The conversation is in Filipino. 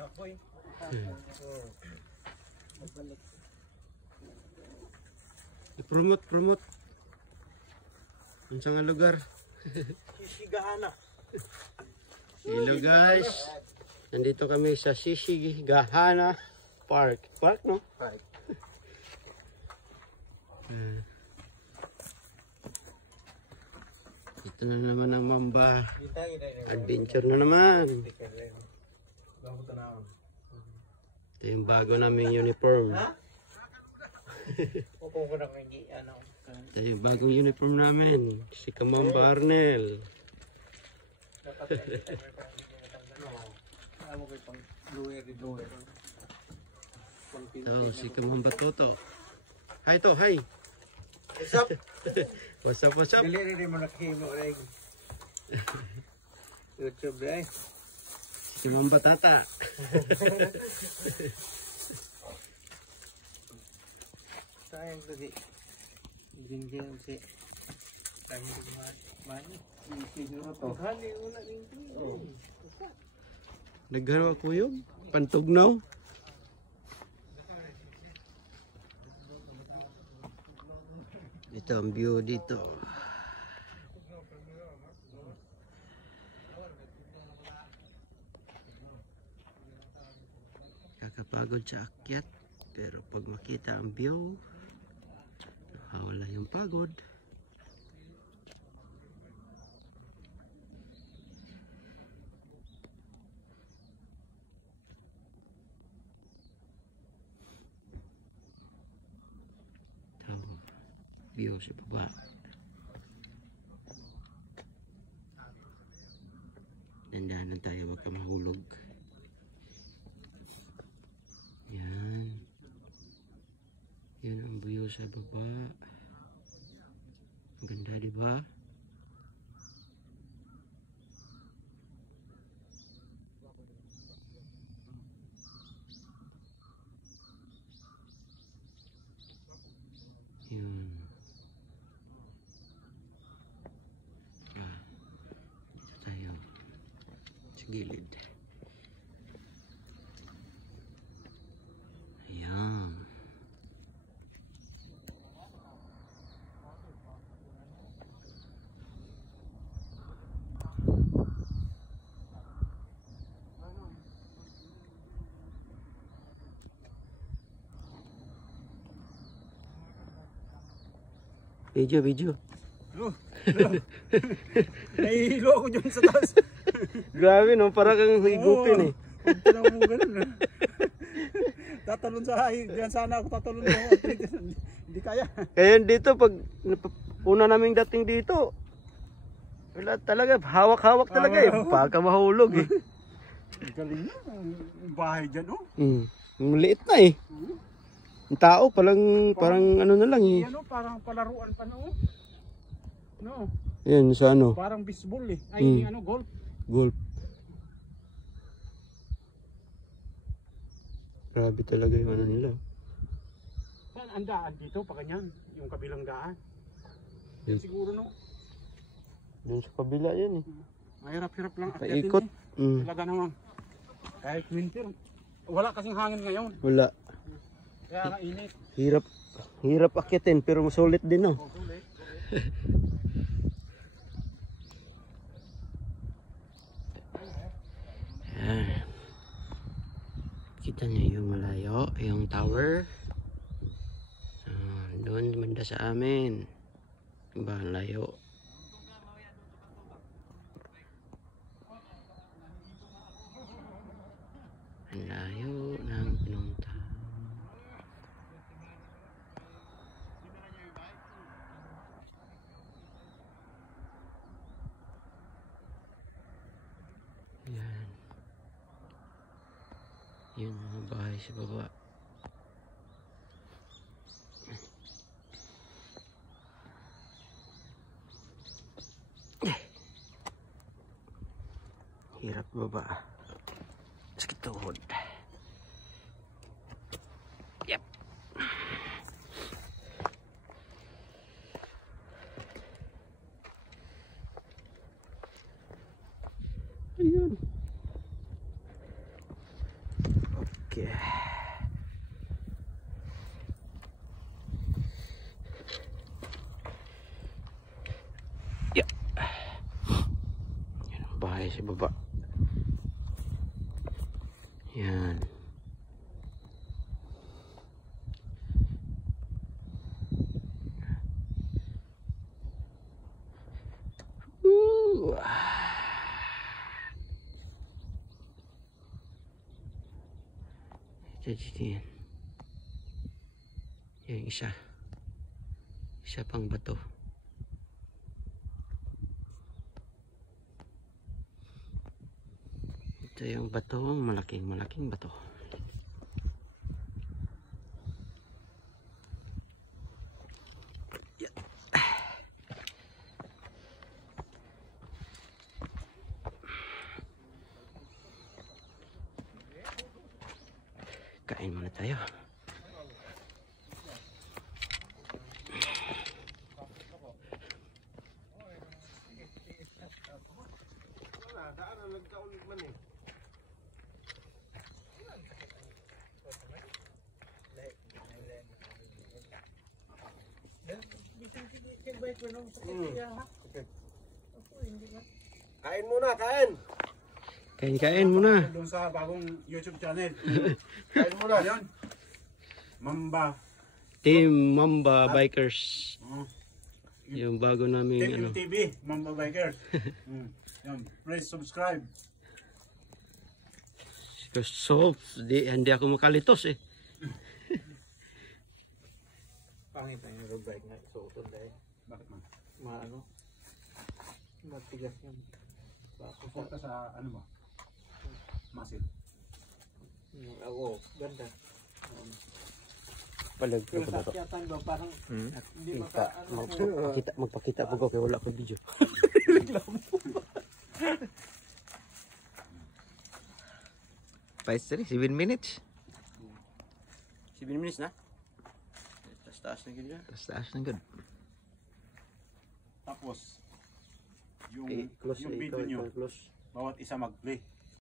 Kapoy. Promote. Unsa nga lugar? Shishigahana. Hello guys. Nandito kami sa Shishigahana Park. Park no? Park. Ito na naman ang Mamba. Adventure na naman. Ito yung bago naming uniform. Ito yung bagong uniform namin. Si Kamamba Arnel. Ito si Kamamba Toto. Hi to, hi. What's up? What's up, what's up? Dali rin mo nakahimo rin. YouTube eh. Si Kamamba Tata. Sayang tadi. Ginggil si. Sayang tadi mani. Siguro to. Hali una din. Nagharwa ko yung pantugnaw. Ito ang view dito. Kakapagod sa akyat, pero pag makita ang view, nawawala yung pagod. View sa baba. Dandahan lang tayo, wag ka mahulog. Yan. Yan ang view sa baba. Ang ganda, di ba? Yun. Tayo sa gilid. Ayan. Video. Nahihilo ako dyan sa taas. Grabe no, para kang higupin eh. Huwag ka mo ganun na. Tatalon sa hay. Diyan sana ako tatalon mo. Hindi kaya. Kaya dito, pag una naming dating dito, wala talaga, hawak-hawak talaga eh. Baka mahulog eh. Galing na. Ang bahay dyan oh. Maliit na eh. Ang tao parang ano na lang eh. Ano, parang palaruan pa no. No. Yan sa ano? Parang baseball eh. Ay, ano, golf. Golf. Grabe talaga yung ano nila. Saan ang daan dito pa kanyan? Yung kabilang daan. Yan siguro no. Doon sa kabila yan eh. Mahirap-hirap lang Paikot. Eh. Talaga naman. Kahit winter, wala kasing hangin ngayon. Wala. Kaya nainit. Hirap akyatin pero masulit din no. Oh, sulit. Kita niyo yung malayo, yung tower. Doon banda sa amin. Ba layo. Ang layo ng pinunta. Yan. Yun mga bahay sa baba. Hirap baba. Sakit tuhod. Yep. Ayun. baba. Yan. Jadi yan isa pang bato. Ito yung bato, malaking bato. Yan. Kain muna tayo. Kain muna, kain. Kain muna. Doon sa bagong YouTube channel. Kain muna. Ayun. Mamba. Team Mamba Bikers. Oh. Yung bago naming Team ano. MTV, Mamba Bikers. Yan. Please subscribe. So, hindi ako makalitos eh. Pangit ang road bike na isuotod dahil. Bakit man? Maano? Matigas yan. Suporta sa ano ba? Masid. Ako, ganda. Palag Pero sa akyatan ba parang hindi magpakita po ko kaya wala akong video. Paistri, 7 minutes. 7 minutes na. Taas na ganyan. Taas ng good. Tapos yung Okay, close yung ito, video nyo, close. bawat isa mag-play.